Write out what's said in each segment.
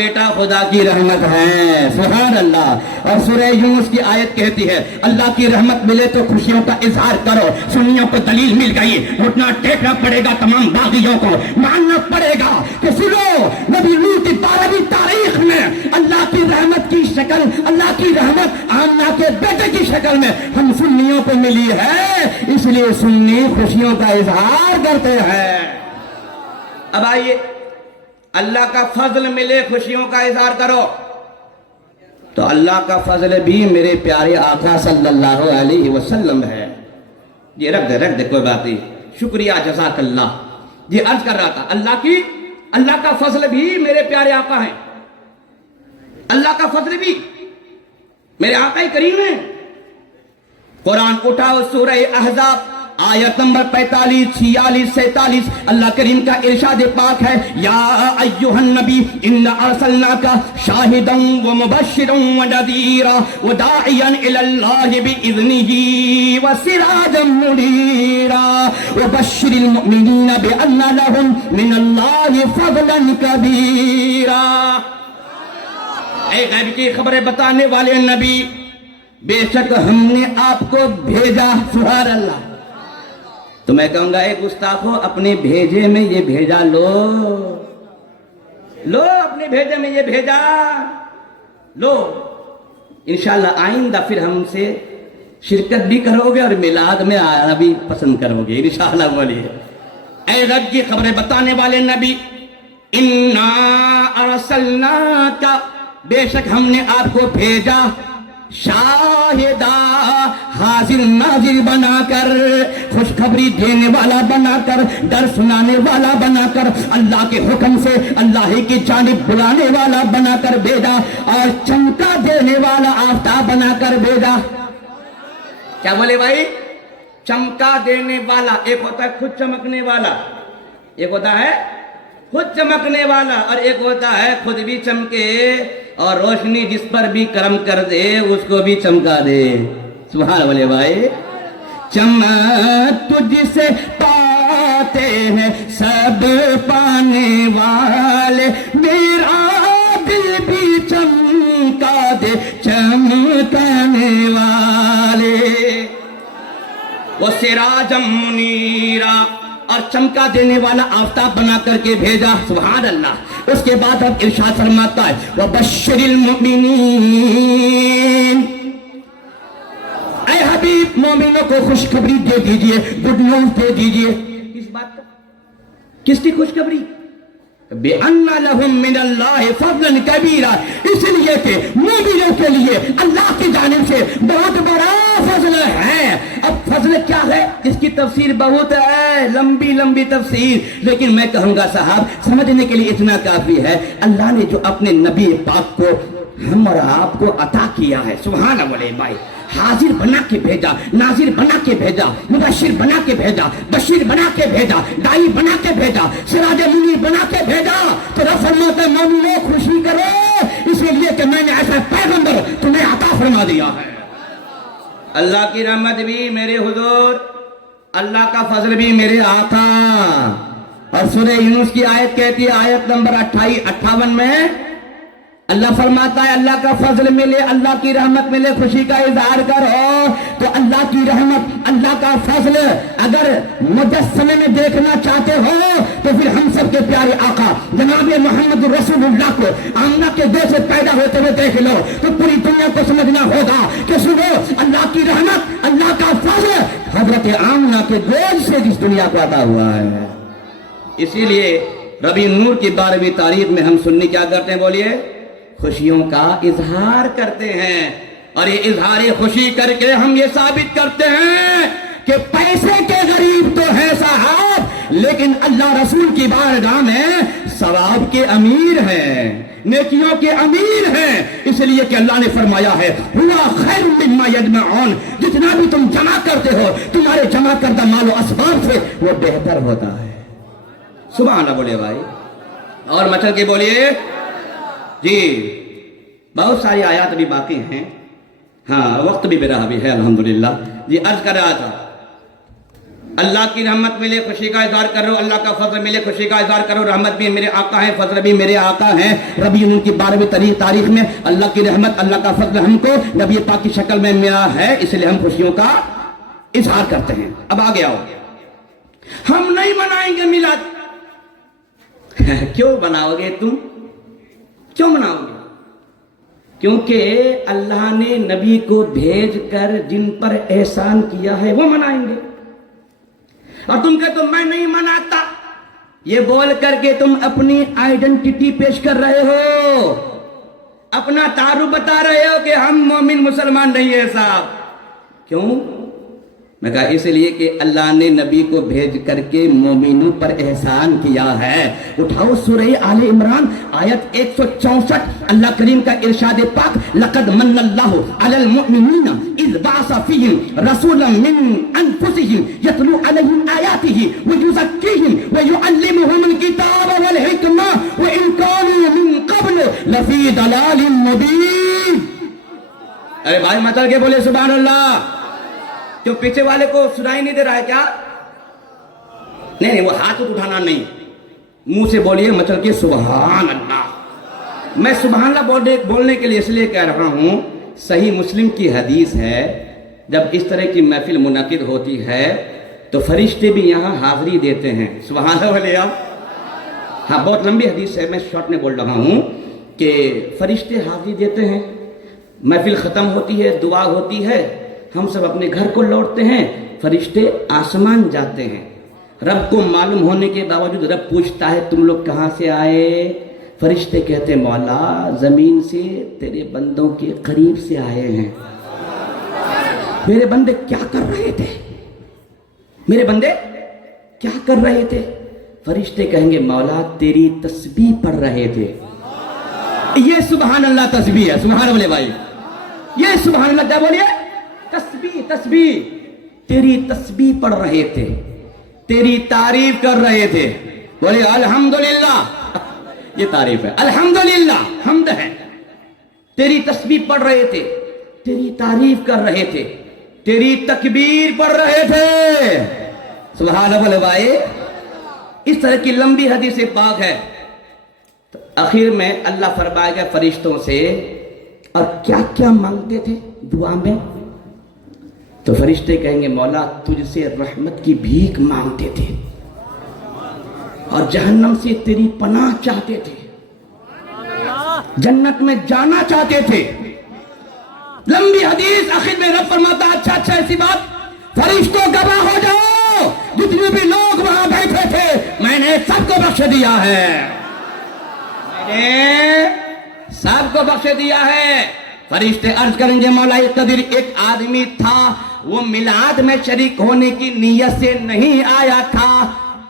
بیٹا خدا کی رحمت ہے، سبحان اللہ۔ اور سورہ یونس کی آیت کہتی ہے اللہ کی رحمت ملے تو خوشیوں کا اظہار کرو۔ سنیوں کو دلیل مل گئی، گھٹنا ٹیکنا پڑے گا تمام باغیوں کو، ماننا پڑے گا کہ سنو نبی نوح کی 12ویں تاریخ میں اللہ کی رحمت کی شکل، اللہ کی رحمت آمنہ کے بیٹے کی شکل میں ہم سنیوں کو ملی ہے، اس لیے سنی خوشیوں کا اظہار کرتے ہیں۔ اب آئیے اللہ کا فضل ملے خوشیوں کا اظہار کرو، تو اللہ کا فضل بھی میرے پیارے آقا صلی اللہ علیہ وسلم ہے۔ یہ رکھ دے کوئی بات نہیں، شکریہ جزاک اللہ۔ یہ عرض کر رہا تھا اللہ کا فضل بھی میرے پیارے آقا ہیں، اللہ کا فضل بھی میرے آقا کریم ہیں۔ قرآن اٹھاؤ سورہ احزاب آیت نمبر 45 46 47 اللہ کریم کا ارشاد پاک ہے یا ایھا النبی انا ارسلناک شاہدا ومبشرا ونذیرا وداعیا الی اللہ باذنہ وسراجا منیرا وبشر المؤمنین بان لهم من اللہ فضلا کبیرا۔ اے غیب کی خبریں بتانے والے نبی، بے شک ہم نے آپ کو بھیجا، سبحان اللہ۔ تو میں کہوں گا اے گستاخو اپنے بھیجے میں یہ بھیجا لو اپنے بھیجے میں یہ بھیجا لو، انشاءاللہ آئندہ پھر ہم سے شرکت بھی کرو گے اور میلاد میں آنا بھی پسند کرو گے انشاءاللہ۔ بولیے اے رب کی خبریں بتانے والے نبی، انا ارسلناک، بے شک ہم نے آپ کو بھیجا، شاہدہ حاضر ناظر بنا کر، خوشخبری دینے والا بنا کر، ڈر سنانے والا بنا کر، اللہ کے حکم سے اللہ ہی کی جانب بلانے والا بنا کر بھیجا، اور چمکا دینے والا آفتاب بنا کر بھیجا۔ کیا بولے بھائی؟ چمکا دینے والا، ایک ہوتا ہے خود چمکنے والا، ایک ہوتا ہے خود چمکنے والا، اور ایک ہوتا ہے خود بھی چمکے اور روشنی جس پر بھی کرم کر دے اس کو بھی چمکا دے، سبحان بولے بھائی۔ چمک تجھ سے پاتے ہیں سب پانے والے، میرا دل بھی چمکا دے چمکانے والے، وہ سراجا منیرا، اور چمکا دینے والا آفتاب بنا کر کے بھیجا، سبحان اللہ۔ اس کے بعد اب ارشاد فرماتا ہے وَبَشِّرِ الْمُؤْمِنِينَ، اے حبیب مومنوں کو خوشخبری دے دیجئے، گڈ نیوز دے دیجئے۔ کس بات کا؟ کس کی خوشخبری؟ بِأَنَّ لَهُم مِّنَ اللَّهِ فَضْلًا كَبِيرًا، اس لیے کہ مومنوں کے لیے اللہ کی جانب سے بہت بڑا فضل ہے۔ اب فضل کیا ہے اس کی تفسیر بہت ہے، لمبی تفسیر، لیکن میں کہوں گا صاحب سمجھنے کے لیے اتنا کافی ہے۔ اللہ نے جو اپنے نبی پاک کو ہم اور آپ کو عطا کیا ہے، سبحان اللہ بھائی، حاضر بنا کے بھیجا، ناظر بنا کے بھیجا، مبشر بنا کے بھیجا، بشیر بنا کے بھیجا، دائی بنا کے بھیجا، سراج منیر بنا کے بھیجا، تو رب فرماتا ہے مومنوں خوشی کرو، اس لیے کہ میں نے ایسا پیغمبر تمہیں عطا فرما دیا ہے۔ اللہ کی رحمت بھی میرے حضور، اللہ کا فضل بھی میرے آقا۔ اور سورہ یونس کی آیت کہتی ہے آیت نمبر 58 میں اللہ فرماتا ہے اللہ کا فضل ملے، اللہ کی رحمت ملے، خوشی کا اظہار کرو، تو اللہ کی رحمت، اللہ کا فضل اگر مجسمے میں دیکھنا چاہتے ہو تو پھر ہم سب کے پیارے آقا جناب محمد رسول اللہ کو آمنہ کے دو سے پیدا ہوتے ہوئے دیکھ لو تو پوری دنیا کو سمجھنا ہوگا کہ سنو اللہ کی رحمت، اللہ کا فضل حضرت آمنہ کے گود سے جس دنیا کو عطا ہوا ہے۔ اسی لیے ربیع نور کی 12ویں تاریخ میں ہم سنی کیا کرتے ہیں؟ بولیے، خوشیوں کا اظہار کرتے ہیں، اور یہ اظہار خوشی کر کے ہم یہ ثابت کرتے ہیں کہ پیسے کے غریب تو ہیں صاحب، لیکن اللہ رسول کی بارگاہ میں ثواب کے امیر ہیں، نیکیوں کے امیر ہیں، اس لیے کہ اللہ نے فرمایا ہے ہوا خیر مما یجمعون، جتنا بھی تم جمع کرتے ہو تمہارے جمع کردہ مال و اسباب سے وہ بہتر ہوتا ہے۔ سبحان اللہ بولے بھائی، اور مچل کے بولیے جی، بہت ساری آیات بھی باقی ہیں، ہاں وقت بھی میرا بھی ہے الحمدللہ۔ جی عرض کر رہا تھا اللہ کی رحمت ملے خوشی کا اظہار کرو, اللہ کا فضل ملے خوشی کا اظہار کرو. رحمت بھی میرے آقا ہیں, فضل بھی میرے آقا ہیں. ربیع ان کی 12ویں تاریخ میں اللہ کی رحمت اللہ کا فضل ہم کو نبی پاک کی شکل میں ملا ہے, اس لیے ہم خوشیوں کا اظہار کرتے ہیں. اب آگے آؤ, ہم نہیں منائیں گے میلاد. کیوں مناؤ گے تم, کیوں مناؤ گے؟ کیونکہ اللہ نے نبی کو بھیج کر جن پر احسان کیا ہے وہ منائیں گے. اور تم کہتے تو میں نہیں مناتا, یہ بول کر کے تم اپنی آئیڈنٹیٹی پیش کر رہے ہو, اپنا تعارف بتا رہے ہو کہ ہم مومن مسلمان نہیں ہیں صاحب. کیوں؟ میں کہا اس لیے کہ اللہ نے نبی کو بھیج کر کے مومنوں پر احسان کیا ہے. اٹھاؤ سورہ آل عمران آیت 164, اللہ کریم کا ارشاد پاک, لقد من اللہ علی المؤمنین اذ بعث فیہم رسولا من انفسہم یتلو علیہم آیاتہ ویزکیہم ویعلمہم الکتاب والحکمہ وان کانوا من قبل لفی ضلال مبین. ارے بھائی مطلب کے بولے سبحان اللہ. کیوں پیچھے والے کو سنائی نہیں دے رہا ہے کیا؟ نہیں وہ ہاتھ اٹھانا نہیں, منہ سے بولیے مچل کے سبحان اللہ. میں سبحان اللہ بولنے کے لیے اس لیے کہہ رہا ہوں, صحیح مسلم کی حدیث ہے جب اس طرح کی محفل منعقد ہوتی ہے تو فرشتے بھی یہاں حاضری دیتے ہیں. سبحان اللہ بولے آپ. ہاں بہت لمبی حدیث ہے, میں شارٹ میں بول رہا ہوں کہ فرشتے حاضری دیتے ہیں, محفل ختم ہوتی ہے, دعا ہوتی ہے, ہم سب اپنے گھر کو لوٹتے ہیں, فرشتے آسمان جاتے ہیں. رب کو معلوم ہونے کے باوجود رب پوچھتا ہے تم لوگ کہاں سے آئے؟ فرشتے کہتے ہیں مولا زمین سے تیرے بندوں کے قریب سے آئے ہیں. میرے بندے کیا کر رہے تھے؟ میرے بندے کیا کر رہے تھے؟ فرشتے کہیں گے مولا تیری تسبیح پڑھ رہے تھے. یہ سبحان اللہ تسبیح ہے. سبحان اللہ بھائی, یہ سبحان اللہ کیا بولیے؟ تسبیح. تسبیح, تیری تسبیح پڑھ رہے تھے, تیری تعریف کر رہے تھے. بولے الحمدللہ, یہ تعریف ہے, الحمدللہ حمد ہے. تیری تسبیح پڑھ رہے تھے, تیری تعریف کر رہے تھے, تیری تکبیر پڑھ رہے تھے. سبحان اللہ بھائی. اس طرح کی لمبی حدیث پاک ہے. تو آخر میں اللہ فرمائے گا فرشتوں سے, اور کیا کیا مانگتے تھے دعا میں؟ تو فرشتے کہیں گے مولا تجھ سے رحمت کی بھیک مانگتے تھے, اور جہنم سے تیری پناہ چاہتے تھے, جنت میں جانا چاہتے تھے. لمبی حدیث. آخر میں رب فرماتا اچھا ایسی بات, فرشتوں گواہ ہو جاؤ, جتنے بھی لوگ وہاں بیٹھے تھے میں نے سب کو بخش دیا ہے, میں نے سب کو بخش دیا ہے. فرشتے عرض کریں گے مولا قدر ایک آدمی تھا, وہ میلاد میں شریک ہونے کی نیت سے نہیں آیا تھا.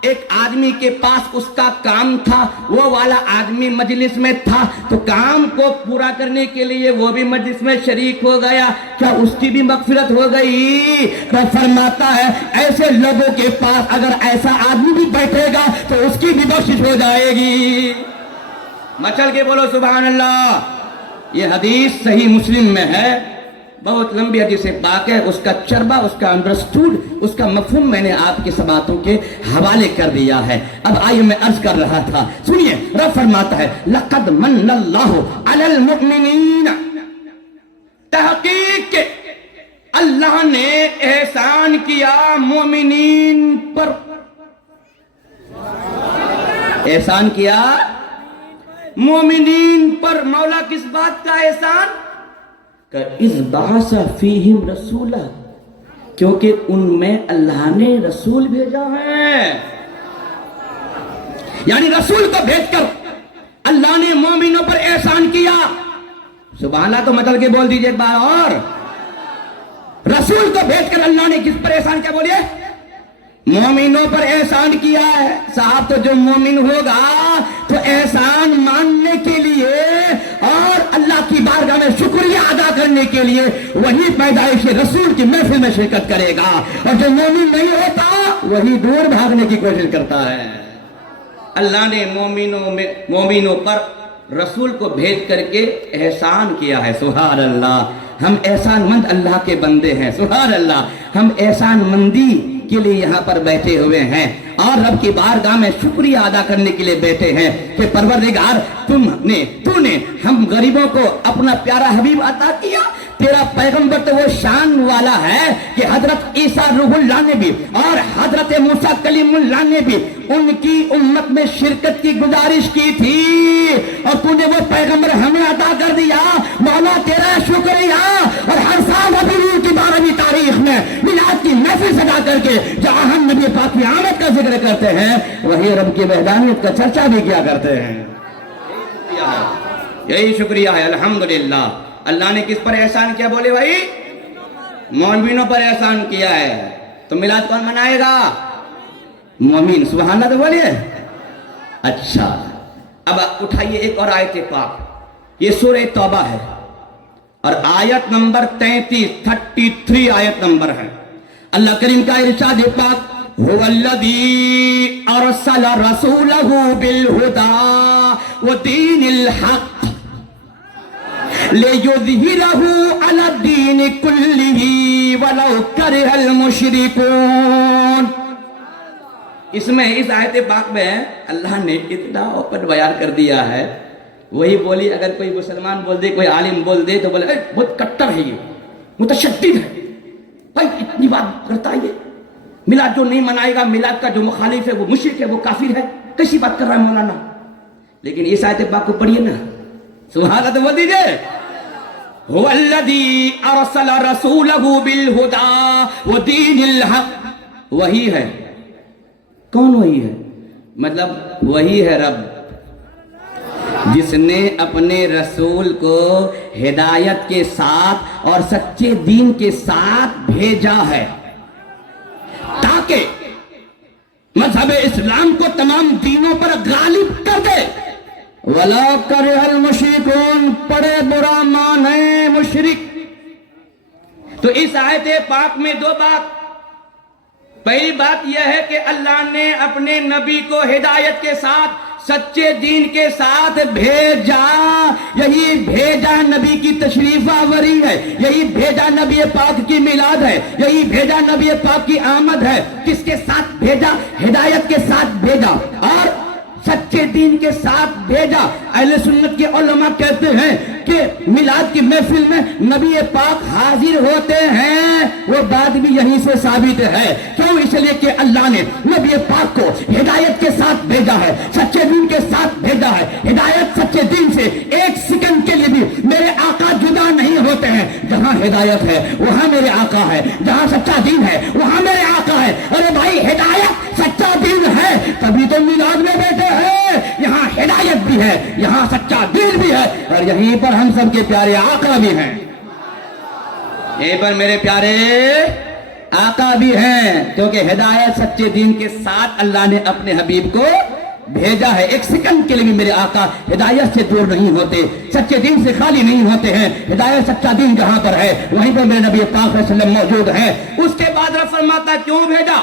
ایک آدمی کے پاس اس کا کام تھا, وہ والا آدمی مجلس میں تھا, تو کام کو پورا کرنے کے لیے وہ بھی مجلس میں شریک ہو گیا. کیا اس کی بھی مغفرت ہو گئی؟ تو فرماتا ہے ایسے لوگوں کے پاس اگر ایسا آدمی بھی بیٹھے گا تو اس کی بھی بخشش ہو جائے گی. مچل کے بولو سبحان اللہ. یہ حدیث صحیح مسلم میں ہے, بہت لمبی حدیث پاک ہے. اس کا چربہ, اس کا انڈرسٹوڈ, اس کا مفہوم میں نے آپ کی سباتوں کے حوالے کر دیا ہے. اب آئیے میں عرض کر رہا تھا, سنیے رب فرماتا ہے لقد من اللہ علی المؤمنین, تحقیق کہ اللہ نے احسان کیا مومنین پر. احسان کیا مومنین پر. مولا کس بات کا احسان؟ کہ اذ بعث فیہم رسولا, کیونکہ ان میں اللہ نے رسول بھیجا ہے. یعنی رسول کو بھیج کر اللہ نے مومنوں پر احسان کیا. سبحان اللہ. تو مطلب کہ بول دیجئے ایک بار اور, رسول کو بھیج کر اللہ نے کس پر احسان کیا؟ بولیے مومنوں پر احسان کیا ہے. صاحب تو جو مومن ہوگا تو احسان ماننے کے لیے اور اللہ کی بارگاہ میں شکریہ ادا کرنے کے لیے وہی پیدائش رسول کی محفل میں شرکت کرے گا, اور جو مومن نہیں ہوتا وہی دور بھاگنے کی کوشش کرتا ہے. اللہ نے مومنوں پر رسول کو بھیج کر کے احسان کیا ہے. سبحان اللہ. ہم احسان مند اللہ کے بندے ہیں. سبحان اللہ. ہم احسان مندی کے لیے یہاں پر بیٹھے ہوئے ہیں اور رب کی بارگاہ میں شکریہ ادا کرنے کے لیے بیٹھے ہیں کہ پروردگار تو نے ہم غریبوں کو اپنا پیارا حبیب عطا کیا. تیرا پیغمبر تو وہ شان والا ہے کہ حضرت عیسیٰ روح اللہ نے بھی اور حضرت موسیٰ کلیم اللہ نے بھی ان کی امت میں شرکت کی گزارش کی تھی اور تو نے وہ پیغمبر ہمیں عطا کر دیا. مولا تیرا شکریہ. اور ہر سال ربیع کی 12ویں تاریخ میں میلاد کی محفل سجا کر کے جہاں ہم نبی پاک کی آمد کا ذکر کرتے ہیں وہی رب کی وحدانیت کا چرچا بھی کیا کرتے ہیں. یہی شکریہ ہے. الحمدللہ. اللہ نے کس پر احسان کیا بولے بھائی؟ مومنوں پر احسان کیا ہے. تو میلاد کون منائے گا؟ مومن. سبحان اللہ تو بولیے. اچھا اب اٹھائیے ایک اور آیت پاک. یہ سورہ توبہ ہے اور آیت نمبر 33 آیت نمبر ہے. اللہ کریم کا ارشاد پاک هو الذي ارسل رسوله بالهدى ودين الحق لِيُظْهِرَهُ عَلَى الدِّينِ كُلِّهِ وَلَوْ كَرِهَ الْمُشْرِكُونَ. اس میں اس آیت پاک میں اللہ نے اتنا اوپن بیان کر دیا ہے. وہی بولی اگر کوئی مسلمان بول دے کوئی عالم بول دے تو بولے بہت کٹر ہے یہ متشدد ہے بھائی اتنی بات کرتا ہے. یہ میلاد جو نہیں منائے گا میلاد کا جو مخالف ہے وہ مشرک ہے وہ کافر ہے. کیسی بات کر رہا ہے مولانا. لیکن اس آیت پاک کو پڑھیے نا. سبحان اللہ تو بول دیجئے. هو الذي ارسل رسوله بالهدى ودين الحق. وہی ہے. کون وہی ہے؟ مطلب وہی ہے رب جس نے اپنے رسول کو ہدایت کے ساتھ اور سچے دین کے ساتھ بھیجا ہے تاکہ مذہب اسلام کو تمام دینوں پر غالب کر دے. وَلَا كَرِهَ الْمُشْرِكُونَ. پڑے برا مانے مشرک. تو اس آیت پاک میں دو بات. پہلی بات یہ ہے کہ اللہ نے اپنے نبی کو ہدایت کے ساتھ سچے دین کے ساتھ بھیجا. یہی بھیجا نبی کی تشریف آوری ہے. یہی بھیجا نبی پاک کی میلاد ہے. یہی بھیجا نبی پاک کی آمد ہے. کس کے ساتھ بھیجا؟ ہدایت کے ساتھ بھیجا اور سچے دین کے ساتھ بھیجا. اہل سنت کے علماء کہتے ہیں کہ میلاد کی محفل میں نبی پاک حاضر ہوتے ہیں. وہ بات بھی یہیں سے ثابت ہے. کیوں؟ اس لیے کہ اللہ نے نبی پاک کو ہدایت کے ساتھ بھیجا ہے سچے دین کے ساتھ بھیجا ہے. ہدایت سچے دین سے ایک سیکنڈ کے لیے بھی میرے آقا جدا نہیں ہوتے ہیں. جہاں ہدایت ہے وہاں میرے آقا ہے. جہاں سچا دین ہے وہاں میرے آقا ہے. ارے بھائی ہدایت سچا دین ہے تبھی تو میلاد میں بیٹھے ہیں. یہاں ہدایت بھی ہے یہاں سچا دین بھی ہے اور یہیں پر ہم سب کے پیارے آقا بھی ہیں. یہیں پر میرے پیارے آقا بھی ہیں کیونکہ ہدایت سچے دین کے ساتھ اللہ نے اپنے حبیب کو بھیجا ہے. ایک سیکنڈ کے لیے بھی میرے آقا ہدایت سے دور نہیں ہوتے. سچے دین سے خالی نہیں ہوتے ہیں. ہدایت سچا دین جہاں پر ہے وہیں پر میرے نبی پاک صلی اللہ علیہ وسلم موجود ہیں. اس کے بعد رب فرماتا کیوں بھیجا؟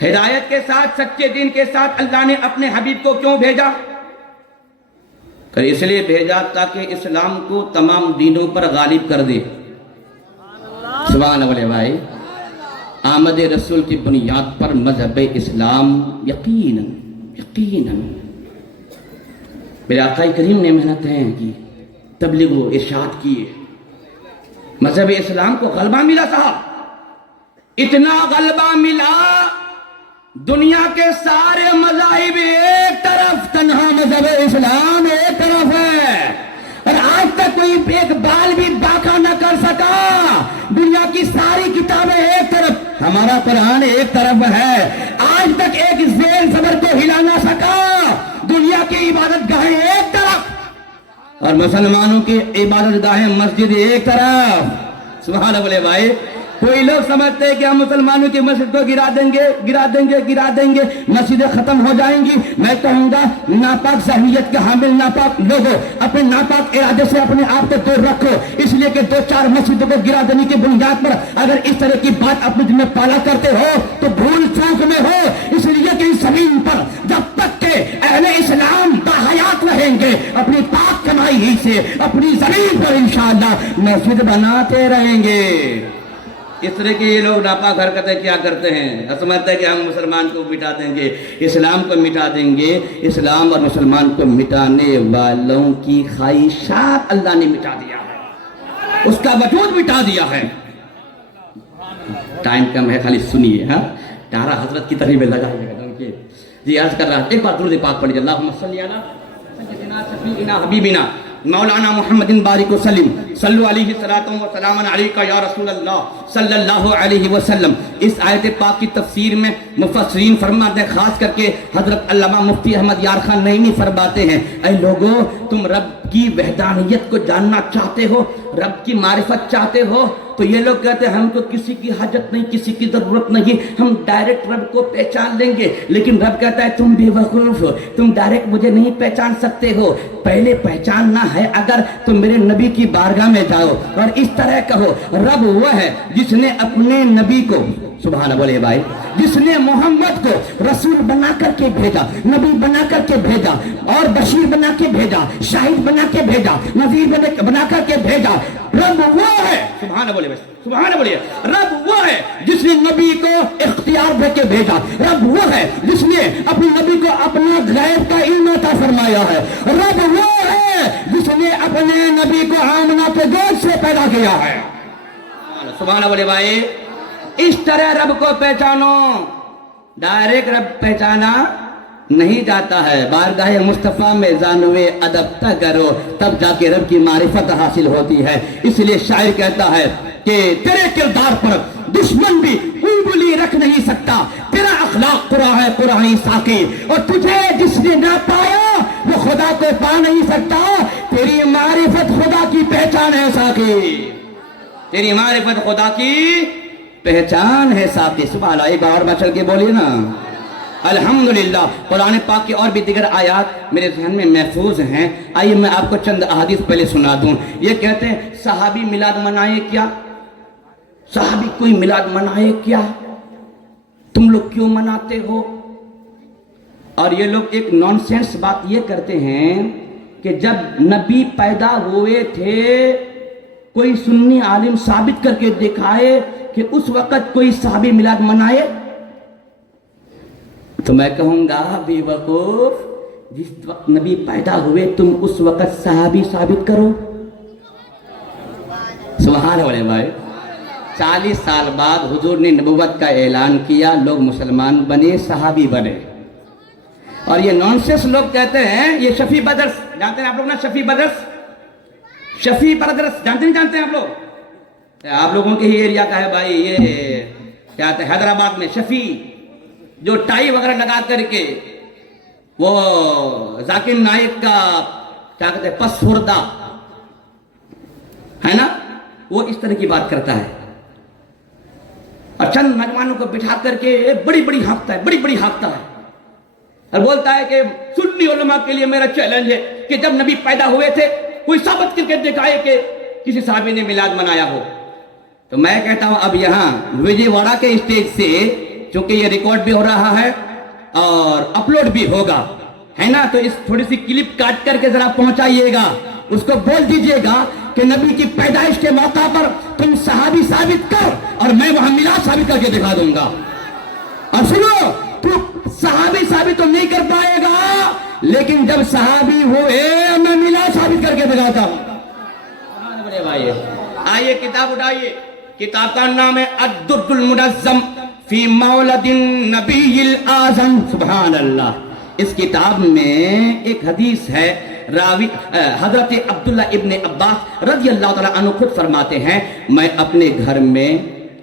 ہدایت کے ساتھ سچے دین کے ساتھ اللہ نے اپنے حبیب کو کیوں بھیجا؟ کہ اس لیے بھیجا تاکہ اسلام کو تمام دینوں پر غالب کر دے. سبحان اللہ بھائی. آمد رسول کی بنیاد پر مذہب اسلام یقیناً میرے آقا کریم نے محنتیں کی تبلیغ و ارشاد کیے. مذہب اسلام کو غلبہ ملا صاحب. اتنا غلبہ ملا دنیا کے سارے مذاہب ایک طرف تنہا مذہب اسلام ایک طرف ہے اور آج تک کوئی ایک بال بھی باقا نہ کر سکا. دنیا کی ساری کتابیں ایک طرف ہمارا قرآن ایک طرف ہے. آج تک ایک زیر زبر کو ہلا نہ سکا. دنیا کی عبادت گاہیں ایک طرف اور مسلمانوں کی عبادت گاہیں مسجد ایک طرف. سبحان اللہ بھائی. کوئی لوگ سمجھتے ہیں کہ ہم مسلمانوں کی مسجد کو گرا دیں گے مسجدیں ختم ہو جائیں گی. میں کہوں گا ناپاک ذہنیت کے حامل ناپاک لوگوں اپنے ناپاک ارادے سے اپنے آپ کو دور رکھو. اس لیے کہ 2-4 مسجدوں کو گرا دینے کی بنیاد پر اگر اس طرح کی بات اپنے دل میں پالا کرتے ہو تو بھول چوک میں ہو. اس لیے کہ اس زمین پر جب تک کہ اہل اسلام باحیات رہیں گے اپنی پاک کمائی ہی سے اپنی زمین پر انشاءاللہ مسجد بناتے رہیں گے. اس طرح کے یہ لوگ ناپاک حرکتیں کیا کرتے ہیں، سمجھتے ہیں کہ ہم مسلمان کو مٹا دیں گے، اسلام کو مٹا دیں گے۔ اسلام اور مسلمان کو مٹانے والوں کی خواہشات اللہ نے مٹا دیا ہے، اس کا وجود مٹا دیا ہے۔ ٹائم کم ہے، خالی سنیے۔ ہاں تارا حضرت کی طرح میں لگائیے گا کہ جی عرض کر رہا ہے، ایک بار درود پاک پڑھ لیجیے، اللہم صلی علی سیدنا شفیعنا حبیبنا مولانا محمد بارک وسلم، صلو علیہ الصلاۃ والسلام علیکہ یا رسول اللہ صلی اللہ علیہ وسلم۔ اس آیت پاک کی تفسیر میں مفسرین فرماتے ہیں، خاص کر کے حضرت علامہ مفتی احمد یار خان نعیمی فرماتے ہیں، اے لوگو تم رب کی وحدانیت کو جاننا چاہتے ہو، رب کی معرفت چاہتے ہو، تو یہ لوگ کہتے ہیں ہم کو کسی کی حاجت نہیں، کسی کی ضرورت نہیں، ہم ڈائریکٹ رب کو پہچان لیں گے۔ لیکن رب کہتا ہے تم بے وقوف ہو، تم ڈائریکٹ مجھے نہیں پہچان سکتے ہو، پہلے پہچاننا ہے اگر تو میرے نبی کی بارگاہ میں جاؤ اور اس طرح کہو، رب وہ ہے جس نے اپنے نبی کو، سبحان بولے بھائی، جس نے محمد کو رسول بنا کر کے بھیجا، نبی بنا کر کے بھیجا، اور بشیر بنا کے بھیجا، شاہد بنا کے بھیجا، نذیر بنا کر کے بھیجا۔ رب وہ ہے، سبحان بولے بھائی، سبحان بولے، رب وہ ہے جس نے نبی کو اختیار دے کے بھیجا، رب وہ ہے جس نے اپنے نبی کو اپنا غیب کا علم عطا فرمایا ہے، رب وہ ہے جس نے اپنے نبی کو آمنہ کے گود سے پیدا کیا ہے۔ سبحان بولے بھائی، اس طرح رب کو پہچانو، ڈائریکٹ رب پہچانا نہیں جاتا ہے، بارگاہ مصطفیٰ میں زانوے ادب تک کرو، تب جا کے رب کی معرفت حاصل ہوتی ہے۔ اس لیے شاعر کہتا ہے کہ تیرے کردار پر دشمن بھی انگلی رکھ نہیں سکتا، تیرا اخلاق قرآن ہے قرآنی ساقی، اور تجھے جس نے نہ پایا وہ خدا کو پا نہیں سکتا، تیری معرفت خدا کی پہچان ہے ساقی، تیری معرفت خدا کی پہچان ہے ساقی۔ سبحان اللہ، ایک بار میں چل کے بولیے نا الحمدللہ۔ قرآن پاک کی اور بھی دیگر آیات میرے ذہن میں محفوظ ہیں، آئیے میں آپ کو چند احادیث پہلے سنا دوں۔ یہ کہتے ہیں صحابی میلاد منائے کیا، صحابی کوئی میلاد منائے کیا، تم لوگ کیوں مناتے ہو؟ اور یہ لوگ ایک نان سینس بات یہ کرتے ہیں کہ جب نبی پیدا ہوئے تھے کوئی سنی عالم ثابت کر کے دکھائے کہ اس وقت کوئی صحابی میلاد منائے، تو میں کہوں گا بے وقوف، جس وقت نبی پیدا ہوئے تم اس وقت صحابی ثابت کرو۔ سبحان اللہ بھائی، 40 سال بعد حضور نے نبوت کا اعلان کیا، لوگ مسلمان بنے، صحابی بنے، اور یہ نونسنس لوگ کہتے ہیں، یہ شفیع بدرس جانتے ہیں آپ لوگ نا، شفیع بدرس، شفیع بدرس جانتے نہیں جانتے ہیں آپ لوگ؟ آپ لوگوں کے ہی ایریا کا ہے بھائی، یہ کیا کہتے ہیں حیدرآباد میں شفیع، جو ٹائی وغیرہ لگا کر کے وہ ذاکر نائک کا کیا کہتے ہیں پس خوردہ ہے نا، وہ اس طرح کی بات کرتا ہے، اور چند نوجوانوں کو بٹھا کر کے بڑی بڑی ہانکتا ہے، بڑی بڑی ہانکتا ہے، اور بولتا ہے کہ سنی علماء کے لیے میرا چیلنج ہے کہ جب نبی پیدا ہوئے تھے کوئی ثابت کر کے دکھائے کہ کسی صحابی نے میلاد منایا ہو۔ تو میں کہتا ہوں اب یہاں وجے واڑا کے اسٹیج سے، چونکہ یہ ریکارڈ بھی ہو رہا ہے اور اپلوڈ بھی ہوگا ہے نا، تو اس تھوڑی سی کلپ کاٹ کر کے ذرا پہنچائیے گا، اس کو بول دیجئے گا کہ نبی کی پیدائش کے موقع پر تم صحابی ثابت کر اور میں وہاں میلاد ثابت کر کے دکھا دوں گا۔ اور سنو، تو صحابی ثابت تو نہیں کر پائے گا، لیکن جب صحابی ہوئے میں میلاد ثابت کر کے دکھاتا ہوں۔ آئیے کتاب اٹھائیے، کتاب کا نام ہے الدر المنظم فی مولد النبی الاعظم۔ سبحان اللہ۔ اس کتاب میں ایک حدیث ہے، راوی حضرت عبداللہ ابن عباس رضی اللہ تعالیٰ عنہ خود فرماتے ہیں، میں اپنے گھر میں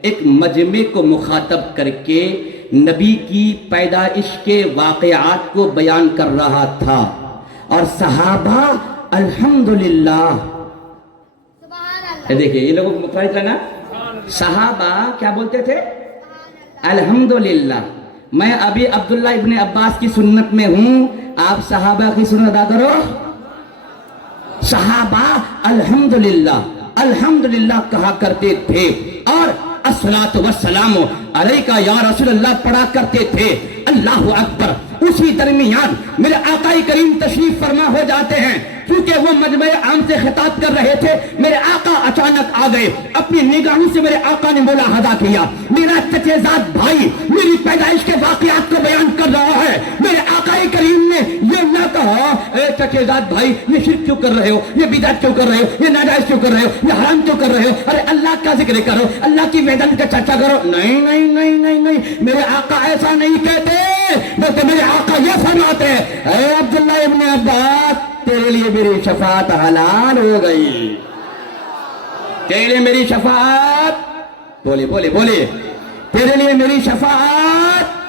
ایک مجمع کو مخاطب کر کے نبی کی پیدائش کے واقعات کو بیان کر رہا تھا، اور صحابہ الحمدللہ، دیکھیں یہ لوگوں کو مخالف ہے نا، صحابہ کیا بولتے تھے؟ الحمدللہ۔ میں ابھی عبداللہ ابن عباس کی سنت میں ہوں، آپ صحابہ کی سنت ادا کرو۔ صحابہ الحمدللہ الحمدللہ کہا کرتے تھے، اور الصلاۃ والسلام علیکہ یا رسول اللہ پڑھا کرتے تھے۔ اللہ اکبر۔ اسی درمیان میرے آقا کریم تشریف فرما ہو جاتے ہیں، کیونکہ وہ مجمع عام سے خطاب کر رہے تھے، میرے آقا اچانک آ گئے، اپنی نگاہوں سے میرے آقا نے ملاحظہ کیا، میرا چچے زاد بھائی میری پیدائش کے واقعات کو بیان کر رہا ہے، میرے آقا کریم نے یہ نہ کہا اے چچے زاد بھائی یہ شرک کیوں کر رہے ہو، یہ بدعت کیوں کر رہے ہو، یہ ناجائز کیوں کر رہے ہو، یہ حرام کیوں کر رہے ہو، ارے اللہ کا ذکر کرو، اللہ کی ویدن کا چرچا کرو. نہیں نہیں نہیں نہیں نہیں، میرے آقا ایسا نہیں کہتے، بلکہ میرے آقا یہ فرماتے ہیں اے عبداللہ ابن عباس تیرے لیے میری شفاعت حلال ہو گئی، تیرے لیے میری شفاعت، بولے بولے بولے، تیرے لیے میری شفاعت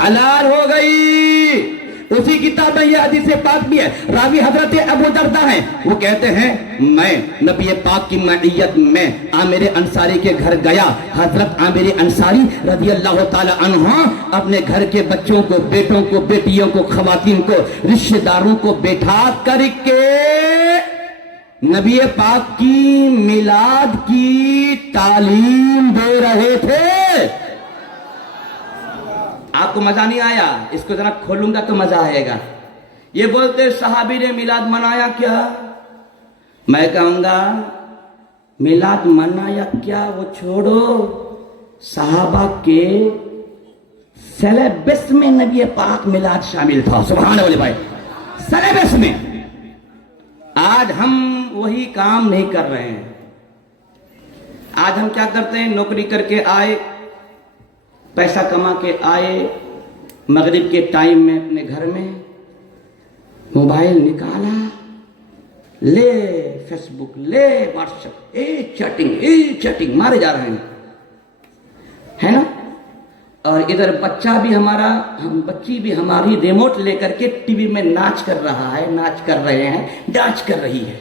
حلال ہو گئی. اسی کتاب میں یہ حدیث پاک بھی ہے، راوی حضرت ابو دردہ ہیں، وہ کہتے ہیں میں نبی پاک کی معیت میں عامر انصاری کے گھر گیا، حضرت عامر انصاری رضی اللہ تعالی عنہ اپنے گھر کے بچوں کو، بیٹوں کو، بیٹیوں کو، خواتین کو، رشتہ داروں کو بیٹھا کر کے نبی پاک کی میلاد کی تعلیم دے رہے تھے. آپ کو مزہ نہیں آیا؟ اس کو ذرا کھولوں گا تو مزہ آئے گا. یہ بولتے صحابی نے میلاد منایا کیا؟ میں کہوں گا میلاد منایا کیا وہ چھوڑو، صحابہ کے سلیبس میں نبی پاک میلاد شامل تھا. سبحان اللہ بھائی، سلیبس میں. آج ہم وہی کام نہیں کر رہے ہیں. آج ہم کیا کرتے ہیں؟ نوکری کر کے آئے، پیسہ کما کے آئے، مغرب کے ٹائم میں اپنے گھر میں موبائل نکالا، لے فیس بک، لے واٹس ایپ، چیٹنگ مارے جا رہے ہیں، ہے نا؟ اور ادھر بچہ بھی ہمارا، بچی بھی ہماری ریموٹ لے کر کے ٹی وی میں ناچ کر رہا ہے، ناچ کر رہے ہیں، ڈانس کر رہی ہے.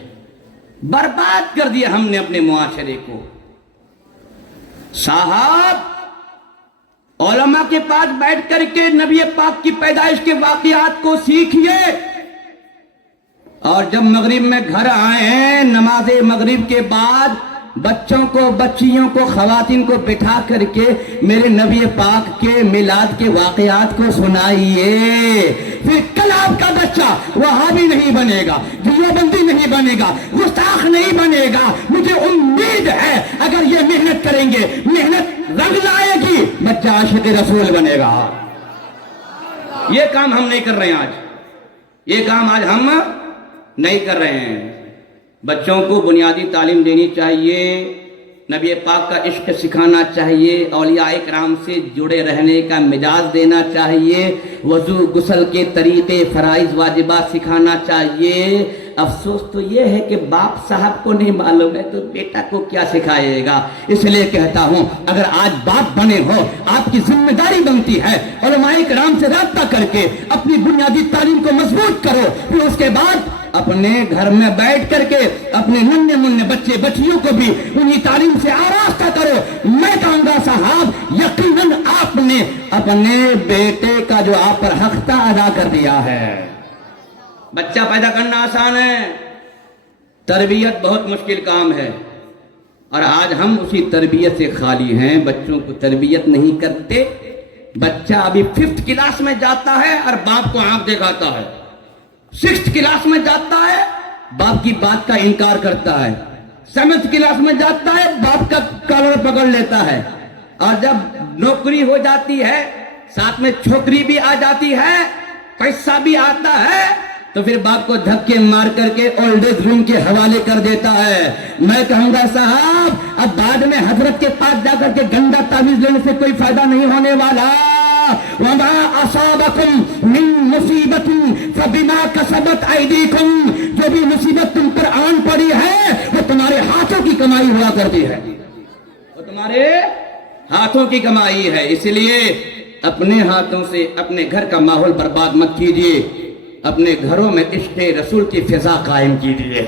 برباد کر دیا ہم نے اپنے معاشرے کو. صاحب علماء کے پاس بیٹھ کر کے نبی پاک کی پیدائش کے واقعات کو سیکھیے. اور جب مغرب میں گھر آئے ہیں، نماز مغرب کے بعد بچوں کو، بچیوں کو، خواتین کو بٹھا کر کے میرے نبی پاک کے میلاد کے واقعات کو سنائیے. پھر کل آپ کا بچہ وہابی نہیں بنے گا، دیوبندی نہیں بنے گا، گستاخ نہیں بنے گا. مجھے امید ہے اگر یہ محنت کریں گے، محنت رنگ لائے گی، بچہ عاشق رسول بنے گا. یہ کام ہم نہیں کر رہے ہیں آج، یہ کام آج ہم نہیں کر رہے ہیں. بچوں کو بنیادی تعلیم دینی چاہیے، نبی پاک کا عشق سکھانا چاہیے، اولیاء کرام سے جڑے رہنے کا مزاج دینا چاہیے، وضو غسل کے طریقے، فرائض واجبات سکھانا چاہیے. افسوس تو یہ ہے کہ باپ صاحب کو نہیں معلوم ہے تو بیٹا کو کیا سکھائے گا. اس لیے کہتا ہوں اگر آج باپ بنے ہو، آپ کی ذمہ داری بنتی ہے علماء کرام سے رابطہ کر کے اپنی بنیادی تعلیم کو مضبوط کرو. پھر اس کے بعد اپنے گھر میں بیٹھ کر کے اپنے ننھے منھے بچے بچیوں کو بھی انہی تعلیم سے آراستہ کرو. میں کہوں گا صاحب یقیناً آپ نے اپنے بیٹے کا جو آپ پر حق تھا ادا کر دیا ہے. بچہ پیدا کرنا آسان ہے، تربیت بہت مشکل کام ہے. اور آج ہم اسی تربیت سے خالی ہیں، بچوں کو تربیت نہیں کرتے. بچہ ابھی 5th کلاس میں جاتا ہے اور باپ کو آنکھ دکھاتا ہے، 6th کلاس میں جاتا ہے، باپ کی بات کا انکار کرتا ہے، 7th کلاس میں جاتا ہے، باپ کا کالر پکڑ لیتا ہے. اور جب نوکری ہو جاتی ہے، ساتھ میں چھوکری بھی آ جاتی ہے، پیسہ بھی آتا ہے، تو پھر باپ کو دھکے مار کر کے اولڈ ایج ہوم کے حوالے کر دیتا ہے. میں کہوں گا صاحب اب بعد میں حضرت کے پاس جا کر کے گندا تعویذ لینے سے کوئی فائدہ نہیں ہونے والا. وما اصابکم من مصیبت فبما کسبت ایدیکم، جو بھی مصیبت تم پر آن پڑی ہے وہ تمہارے ہاتھوں کی کمائی ہوا کرتی ہے، وہ تمہارے ہاتھوں کی کمائی ہے. اس لیے اپنے ہاتھوں سے اپنے گھر کا ماحول برباد مت کیجیے، اپنے گھروں میں عشق رسول کی فضا قائم کیجیے.